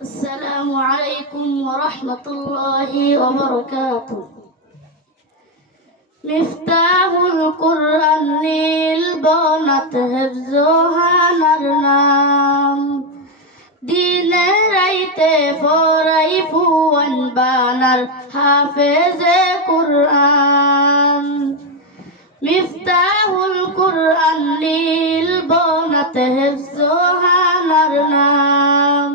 السلام عليكم ورحمة الله وبركاته. مفتاح القرآن নীলবনত হেফজোহানার নাম দিনে রাইতে ফরাই ফুয়ান বানার হাফেজে কুরআন মিফতাহুল কুরআন নীলবনত হেফজোহানার নাম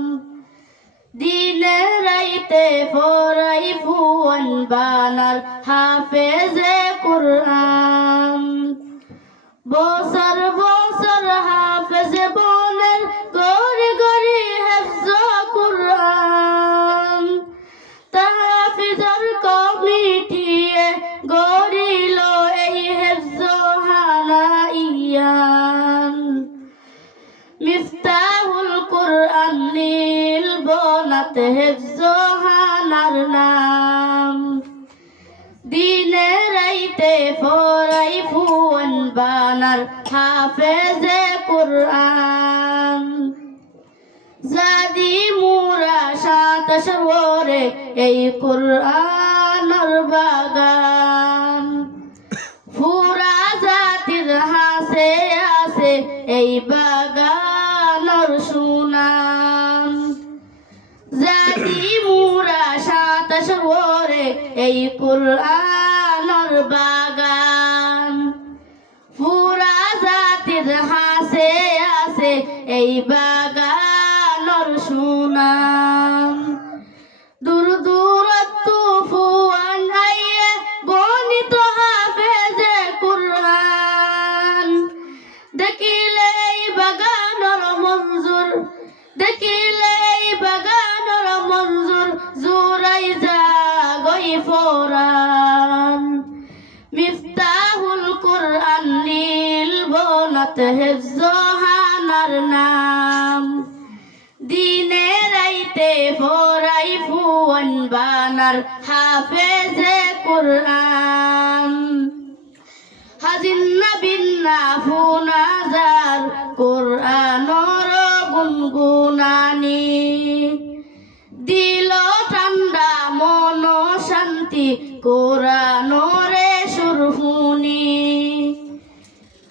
দিনে রাইতে ফরাই ফুয়ান বানার হাফেজে কুরআন বছর বছর হাফেজে বনের গড়ি গড়ি হেফজ কুরআন তাহাফিজর কমিটিয়ে গড়িল এই হেফজোহানা ইয়ান মিফতাহুল কুরআন নীলবনত হেফজোহানার নাম দিনে রাইতে ফরাই ফুয়ান বানার হাফেজে কুরআন জাদি মুরা সাত সরোরে এই কুরআনের বাগান ফুরা জাতির হাসে আছে এই বাগানের সুনাম জাদি মুরা সাত সরোরে এই কুরআনের বাগান ফুরা জাতির হাসে আছে এই বাগানের সুনাম দূর দূরত্ব ফুয়ান আইয়ে বনিত হাফেজে কুরআন দেখিলে এই বাগানের মঞ্জুর দেখিলে এই বাগানের মঞ্জুর জোরাই জাগই ফোরান মিফতাহুল কুরআন নীলবনত হেফজোহানার নাম দিনে রাইতে ফরাই ফুয়ান বানার হাফেজে কুরআন হাজিন্না বিন্না ফুনাজার কুরআনর গুনগুনানি দিল ঠান্ডা মন শান্তি কুরআনরে সুরহুনি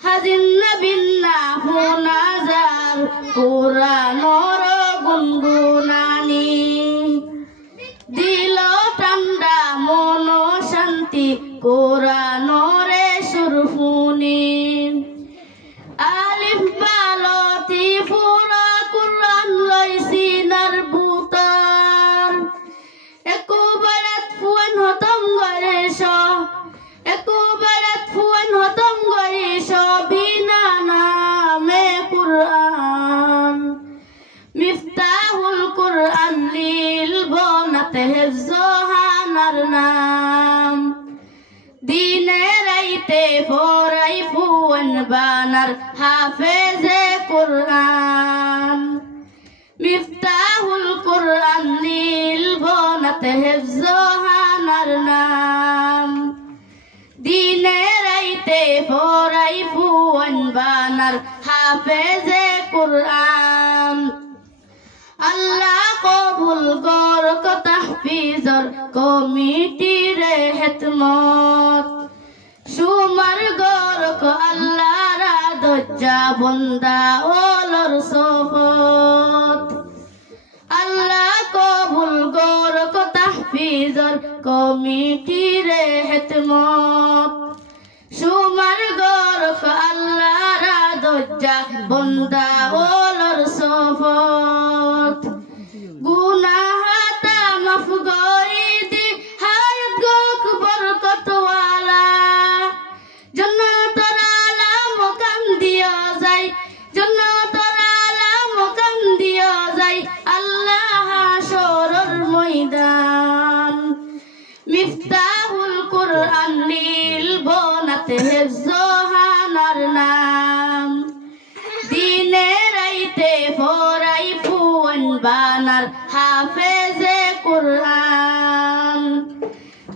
হাজিন্না বিন্না ফুনাজার কুরআনর গুনগুনানি দিল ঠান্ডা মন শান্তি কুরআনরে সুরহুনি আলিফ বালতি ফুরা কুরআন লইসিনার বুতার একবারাত ফুয়ান হতম গরে স একবারাত ফুয়ান হতম গরে স বিনা নামে কুরআন মিফতাহুল কুরআন নীলবনত হেফজোহানার নাম দিনে রাইতে ফরাই ফুয়ান বানার হাফেজে কুরআন মিফতাহুল কুরআন নীলবনত হেফজোহানার নাম দিনে রাইতে ফরাই ফুয়ান বানার হাফেজে কুরআন আল্লাহ কবুল করক তাহফিজর কমিটির হেতমত সুমার গরক আল্লাহর দজ্জা বন্দা ওলর সফত আল্লাহ কবুল করক তাহফিজর কমিটির হেতমত সুমার গরক আল্লাহর দজ্জা বন্দা ওলর সফত গুনাহাতা মাফ গরি দি হায়াত গক বরকতওয়ালা জান্নাতুল আলা মকাম দিয়া যায় জান্নাতুল আলা মকাম দিয়া যায় আল্লাহ হাশরের ময়দান মিফতাহুল কুরআন নীলবনত হেফজোহানার নাম দিনে রাইতে ফরাই ফুয়ান বানার হাফেজে কুরআন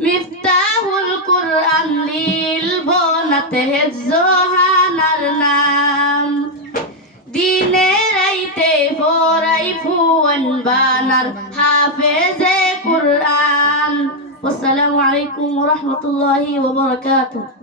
মিফতাহুল কুরআন নীলবনত হেফজোহানার নাম দিনে রাইতে যাইতে পড়াই ফুয়ান বানার হাফেজে কুরআন। আসসালামু আলাইকুম ওয়া রাহমাতুল্লাহি ওয়া বারাকাতুহু।